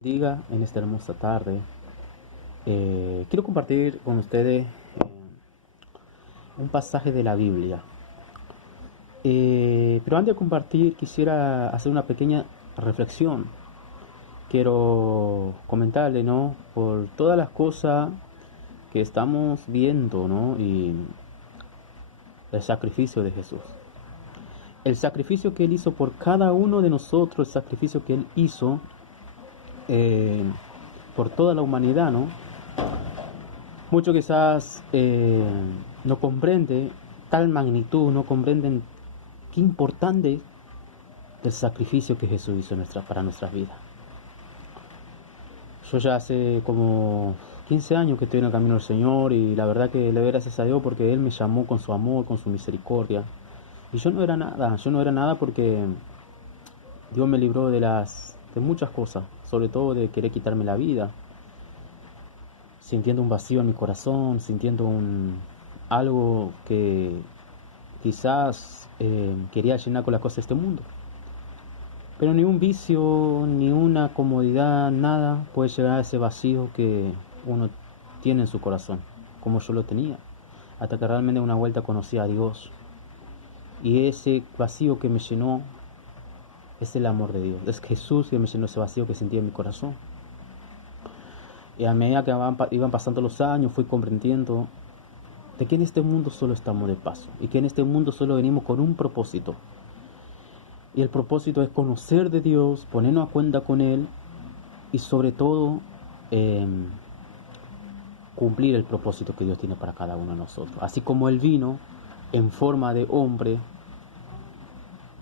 Diga en esta hermosa tarde. Quiero compartir con ustedes un pasaje de la Biblia. Pero antes de compartir quisiera hacer una pequeña reflexión. Quiero comentarle, ¿no? Por todas las cosas que estamos viendo, ¿no? Y el sacrificio de Jesús. El sacrificio que Él hizo por cada uno de nosotros, el sacrificio que Él hizo por toda la humanidad, ¿no? Muchos quizás no comprenden tal magnitud, no comprenden qué importante es el sacrificio que Jesús hizo para nuestras vidas. Yo ya hace como 15 años que estoy en el camino del Señor y la verdad que le doy gracias a Dios porque Él me llamó con su amor, con su misericordia. Y yo no era nada porque Dios me libró de muchas cosas, sobre todo de querer quitarme la vida, sintiendo un vacío en mi corazón, sintiendo algo que quizás quería llenar con las cosas de este mundo. Pero ni un vicio, ni una comodidad, nada puede llegar a ese vacío que uno tiene en su corazón, como yo lo tenía, hasta que realmente una vuelta conocí a Dios. Y ese vacío que me llenó es el amor de Dios. Es Jesús que me llenó ese vacío que sentía en mi corazón. Y a medida que iban pasando los años, fui comprendiendo de que en este mundo solo estamos de paso y que en este mundo solo venimos con un propósito. Y el propósito es conocer de Dios, ponernos a cuenta con Él y sobre todo cumplir el propósito que Dios tiene para cada uno de nosotros. Así como Él vino en forma de hombre,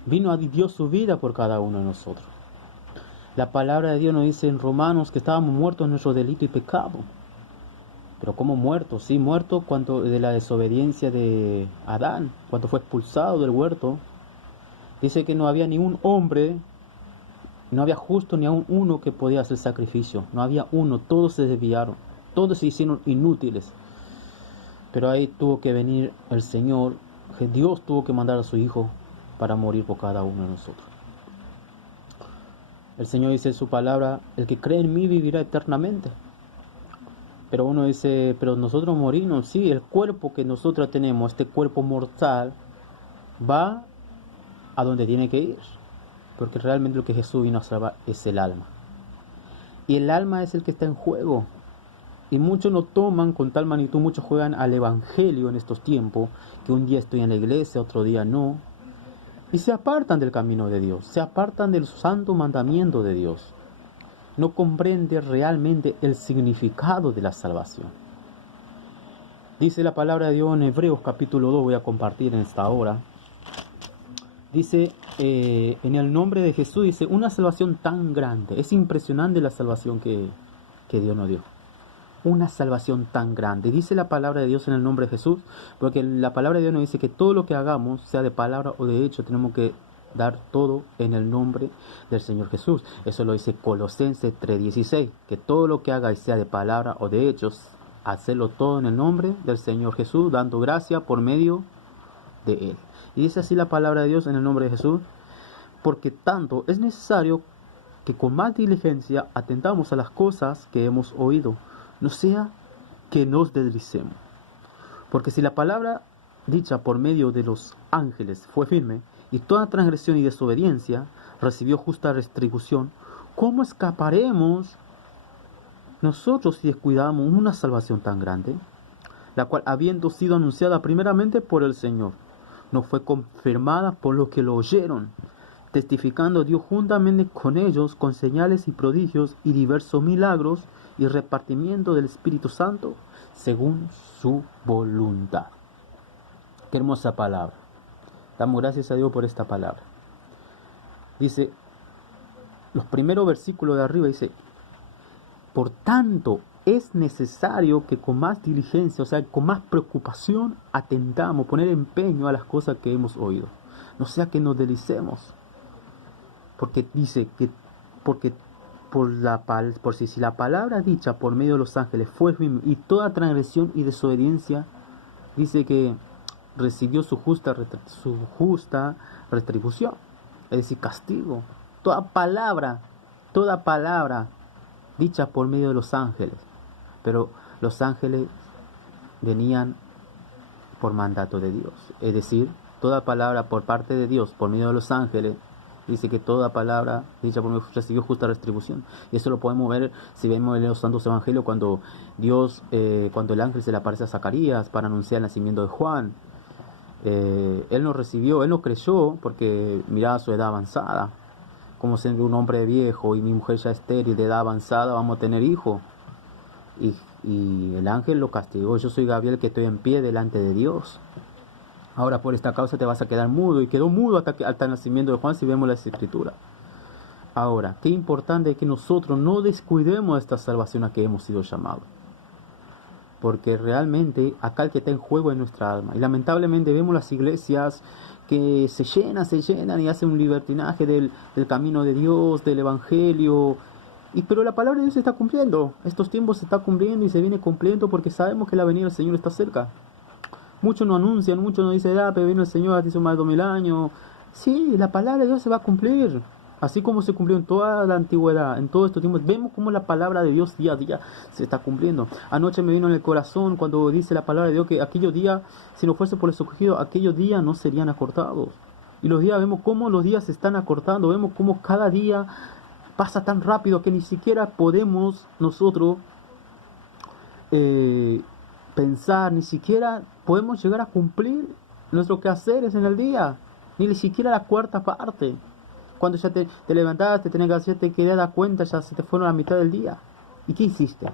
vino a dio su vida por cada uno de nosotros. La palabra de Dios nos dice en Romanos que estábamos muertos en nuestro delito y pecado. Pero ¿cómo muertos? Sí, muertos cuando de la desobediencia de Adán, cuando fue expulsado del huerto. Dice que no había ni un hombre, no había justo ni aún uno que podía hacer sacrificio. No había uno, todos se desviaron, todos se hicieron inútiles. Pero ahí tuvo que venir el Señor, que Dios tuvo que mandar a su Hijo para morir por cada uno de nosotros. El Señor dice en su palabra, el que cree en mí vivirá eternamente. Pero uno dice, pero nosotros morimos, sí, el cuerpo que nosotros tenemos, este cuerpo mortal, va a donde tiene que ir. Porque realmente lo que Jesús vino a salvar es el alma. Y el alma es el que está en juego. Y muchos no toman con tal magnitud, muchos juegan al evangelio en estos tiempos, que un día estoy en la iglesia, otro día no. Y se apartan del camino de Dios, se apartan del santo mandamiento de Dios. No comprende realmente el significado de la salvación. Dice la palabra de Dios en Hebreos capítulo 2, voy a compartir en esta hora. Dice, en el nombre de Jesús, dice, una salvación tan grande. Es impresionante la salvación que Dios nos dio. Una salvación tan grande. Dice la palabra de Dios en el nombre de Jesús, porque la palabra de Dios nos dice que todo lo que hagamos, sea de palabra o de hecho, tenemos que dar todo en el nombre del Señor Jesús. Eso lo dice Colosenses 3:16, que todo lo que hagáis, sea de palabra o de hechos, hacerlo todo en el nombre del Señor Jesús, dando gracia por medio de Él. Y dice así la palabra de Dios en el nombre de Jesús, porque tanto es necesario que con más diligencia atendamos a las cosas que hemos oído, no sea que nos deslicemos. Porque si la palabra dicha por medio de los ángeles fue firme, y toda transgresión y desobediencia recibió justa retribución, ¿cómo escaparemos nosotros si descuidamos una salvación tan grande? La cual, habiendo sido anunciada primeramente por el Señor, no fue confirmada por los que lo oyeron, testificando Dios juntamente con ellos con señales y prodigios y diversos milagros y repartimiento del Espíritu Santo según su voluntad. Qué hermosa palabra. Damos gracias a Dios por esta palabra. Dice, los primeros versículos de arriba dice, por tanto es necesario que con más diligencia, o sea, con más preocupación, atendamos, poner empeño a las cosas que hemos oído. No sea que nos deslicemos. Porque dice que, porque por si la palabra dicha por medio de los ángeles fue firme y toda transgresión y desobediencia, dice que recibió su justa retribución, es decir, castigo. Toda palabra dicha por medio de los ángeles, pero los ángeles venían por mandato de Dios. Es decir, toda palabra por parte de Dios, por medio de los ángeles, dice que toda palabra dicha por medio recibió justa retribución. Y eso lo podemos ver si vemos en los santos evangelios cuando cuando el ángel se le aparece a Zacarías para anunciar el nacimiento de Juan. Él no recibió, él no creyó porque miraba su edad avanzada. Como siendo un hombre viejo y mi mujer ya estéril de edad avanzada, vamos a tener hijo. Y el ángel lo castigó. Yo soy Gabriel que estoy en pie delante de Dios. Ahora por esta causa te vas a quedar mudo. Y quedó mudo hasta el nacimiento de Juan si vemos las escrituras. Ahora, qué importante es que nosotros no descuidemos esta salvación a que hemos sido llamados. Porque realmente acá el que está en juego es nuestra alma. Y lamentablemente vemos las iglesias que se llenan y hacen un libertinaje del camino de Dios, del evangelio. Pero la palabra de Dios se está cumpliendo. Estos tiempos se está cumpliendo y se viene cumpliendo porque sabemos que la venida del Señor está cerca. Muchos no anuncian, muchos no dicen, pero viene el Señor hace más de 2000 años. Sí, la palabra de Dios se va a cumplir. Así como se cumplió en toda la antigüedad, en todos estos tiempos, vemos cómo la palabra de Dios día a día se está cumpliendo. Anoche me vino en el corazón cuando dice la palabra de Dios que aquellos días, si no fuese por el escogido, aquellos días no serían acortados. Y los días, vemos cómo los días se están acortando, vemos cómo cada día pasa tan rápido que ni siquiera podemos nosotros pensar, ni siquiera podemos llegar a cumplir nuestros quehaceres en el día, ni siquiera la cuarta parte. Cuando ya te levantaste, tenés que hacer, te querías dar cuenta, ya se te fueron a la mitad del día. ¿Y qué hiciste?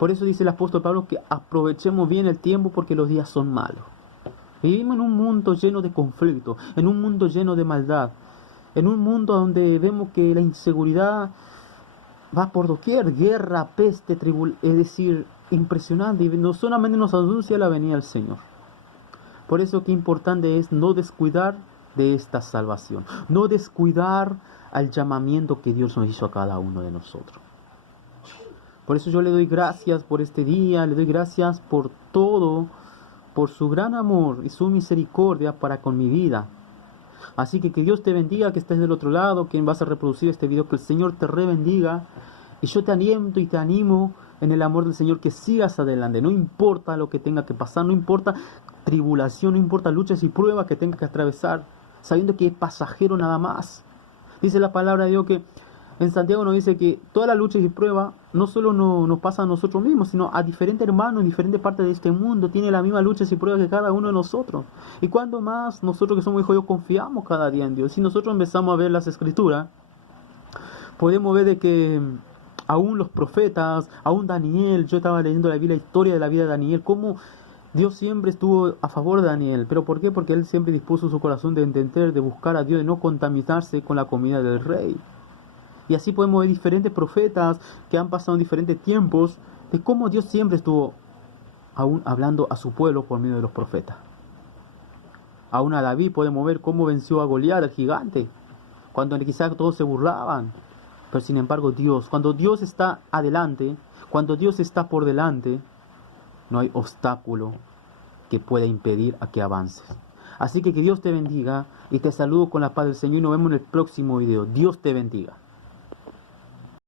Por eso dice el apóstol Pablo que aprovechemos bien el tiempo porque los días son malos. Vivimos en un mundo lleno de conflicto, en un mundo lleno de maldad, en un mundo donde vemos que la inseguridad va por doquier, guerra, peste, es decir, impresionante. Y no solamente nos anuncia la venida del Señor. Por eso qué importante es no descuidar de esta salvación, no descuidar al llamamiento que Dios nos hizo a cada uno de nosotros. Por eso yo le doy gracias por este día, le doy gracias por todo, por su gran amor y su misericordia para con mi vida. Así que Dios te bendiga, que estés del otro lado, quien vas a reproducir este video, que el Señor te rebendiga. Y yo te aliento y te animo en el amor del Señor que sigas adelante, no importa lo que tenga que pasar, no importa tribulación, no importa luchas y pruebas que tengas que atravesar, sabiendo que es pasajero nada más. Dice la palabra de Dios que en Santiago nos dice que todas las luchas y pruebas no solo nos pasa a nosotros mismos, sino a diferentes hermanos en diferentes partes de este mundo. Tiene las mismas luchas y pruebas que cada uno de nosotros. Y cuando más nosotros que somos hijos de Dios confiamos cada día en Dios. Si nosotros empezamos a ver las escrituras, podemos ver de que aún los profetas, aún Daniel, yo estaba leyendo la historia de la vida de Daniel, cómo Dios siempre estuvo a favor de Daniel. ¿Pero por qué? Porque él siempre dispuso su corazón de entender, de buscar a Dios, de no contaminarse con la comida del rey. Y así podemos ver diferentes profetas que han pasado en diferentes tiempos, de cómo Dios siempre estuvo aún hablando a su pueblo por medio de los profetas. Aún a David podemos ver cómo venció a Goliat, el gigante, cuando quizás todos se burlaban. Pero sin embargo Dios, cuando Dios está adelante, cuando Dios está por delante, no hay obstáculo que pueda impedir a que avances. Así que Dios te bendiga y te saludo con la paz del Señor y nos vemos en el próximo video. Dios te bendiga.